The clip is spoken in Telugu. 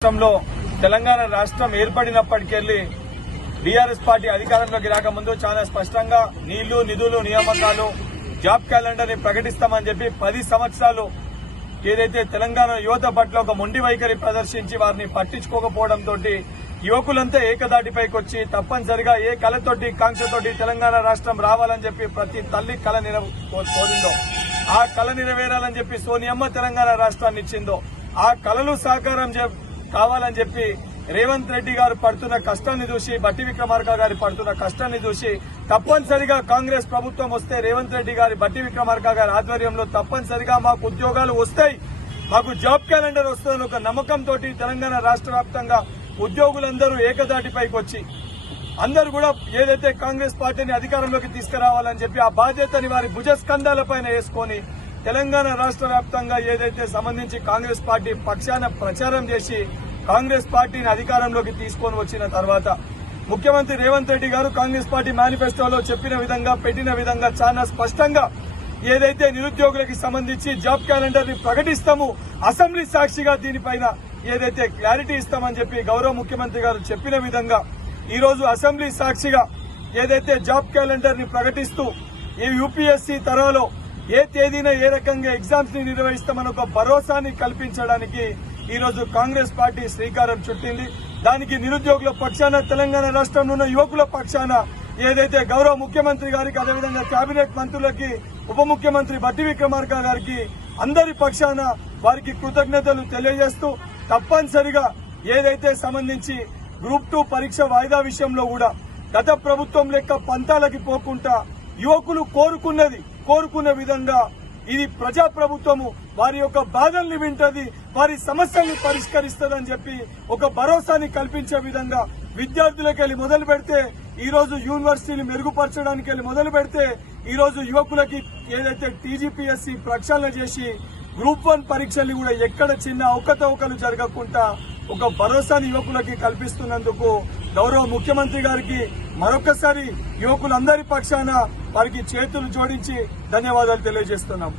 రాష్ట్రంలో తెలంగాణ రాష్ట్రం ఏర్పడినప్పటికెళ్ళి బీఆర్ఎస్ పార్టీ అధికారంలోకి రాకముందు చాలా స్పష్టంగా నీళ్ళు నిధులు నియామకాలు జాబ్ క్యాలెండర్ని ప్రకటిస్తామని చెప్పి పది సంవత్సరాలు ఏదైతే తెలంగాణ యువత పట్ల ఒక మొండి వైఖరి ప్రదర్శించి వారిని పట్టించుకోకపోవడంతో యువకులంతా ఏకదాటిపైకి వచ్చి తప్పనిసరిగా ఏ కళతోటి కాంక్షతోటి తెలంగాణ రాష్ట్రం రావాలని చెప్పి ప్రతి తల్లి కళ నెరవేరిందో కోరిందో ఆ కళ నెరవేరాలని చెప్పి సోనియమ్మ తెలంగాణ రాష్ట్రాన్ని ఇచ్చిందో ఆ కళలు సాకారం కావాలని చెప్పి రేవంత్ రెడ్డి గారు పడుతున్న కష్టాన్ని చూసి బట్టి విక్రమార్క గారి పడుతున్న కష్టాన్ని చూసి తప్పనిసరిగా కాంగ్రెస్ ప్రభుత్వం వస్తే రేవంత్ రెడ్డి గారి బట్టి విక్రమార్క గారి ఆధ్వర్యంలో తప్పనిసరిగా మాకు ఉద్యోగాలు వస్తాయి. మాకు జాబ్ క్యాలెండర్ వస్తుందని ఒక నమ్మకంతో తెలంగాణ రాష్ట్ర వ్యాప్తంగా ఉద్యోగులందరూ ఏకదాటిపైకి వచ్చి అందరూ కూడా ఏదైతే కాంగ్రెస్ పార్టీని అధికారంలోకి తీసుకురావాలని చెప్పి ఆ బాధ్యతని వారి భుజస్కంధాలపైన వేసుకొని తెలంగాణ రాష్ట్ర వ్యాప్తంగా ఏదైతే సంబంధించి కాంగ్రెస్ పార్టీ పక్షాన ప్రచారం చేసి కాంగ్రెస్ పార్టీని అధికారంలోకి తీసుకొని వచ్చిన తర్వాత ముఖ్యమంత్రి రేవంత్ రెడ్డి గారు కాంగ్రెస్ పార్టీ మేనిఫెస్టోలో చెప్పిన విధంగా పెట్టిన విధంగా చాలా స్పష్టంగా ఏదైతే నిరుద్యోగులకు సంబంధించి జాబ్ క్యాలెండర్ని ప్రకటిస్తాము అసెంబ్లీ సాక్షిగా దీనిపైన ఏదైతే క్లారిటీ ఇస్తామని చెప్పి గౌరవ ముఖ్యమంత్రి గారు చెప్పిన విధంగా ఈ రోజు అసెంబ్లీ సాక్షిగా ఏదైతే జాబ్ క్యాలెండర్ని ప్రకటిస్తూ ఈ యూపీఎస్సీ తరహాలో ఏ తేదీన ఏ రకంగా ఎగ్జామ్స్ని నిర్వహిస్తామని ఒక భరోసాని కల్పించడానికి ఈ రోజు కాంగ్రెస్ పార్టీ శ్రీకారం చుట్టింది. దానికి నిరుద్యోగుల పక్షాన తెలంగాణ రాష్ట్రంలో ఉన్న యువకుల పక్షాన ఏదైతే గౌరవ ముఖ్యమంత్రి గారికి అదేవిధంగా కేబినెట్ మంత్రులకి ఉప ముఖ్యమంత్రి బట్టి విక్రమార్క గారికి అందరి పక్షాన వారికి కృతజ్ఞతలు తెలియజేస్తూ తప్పనిసరిగా ఏదైతే సంబంధించి గ్రూప్ టూ పరీక్ష వాయిదా విషయంలో కూడా గత ప్రభుత్వం లెక్క పంతాలకి పోకుండా యువకులు కోరుకున్నది కోరుకున్న విధంగా ఇది ప్రజా ప్రభుత్వము వారి యొక్క బాధల్ని వింటది వారి సమస్యల్ని పరిష్కరిస్తుందని చెప్పి ఒక భరోసాని కల్పించే విధంగా విద్యార్థులకు వెళ్ళి మొదలు పెడితే ఈ రోజు యూనివర్సిటీని మెరుగుపరచడానికి వెళ్ళి మొదలు పెడితే ఈ రోజు యువకులకి ఏదైతే టీజీపీఎస్సీ ప్రక్షాళన చేసి గ్రూప్ వన్ పరీక్షలు కూడా ఎక్కడ చిన్న అవకతవకలు జరగకుండా ఒక భరోసాని యువకులకి కల్పిస్తున్నందుకు గౌరవ ముఖ్యమంత్రి గారికి మరొకసారి యువకులందరి పక్షాన వారికి చేతులు జోడించి ధన్యవాదాలు తెలియజేస్తున్నాం.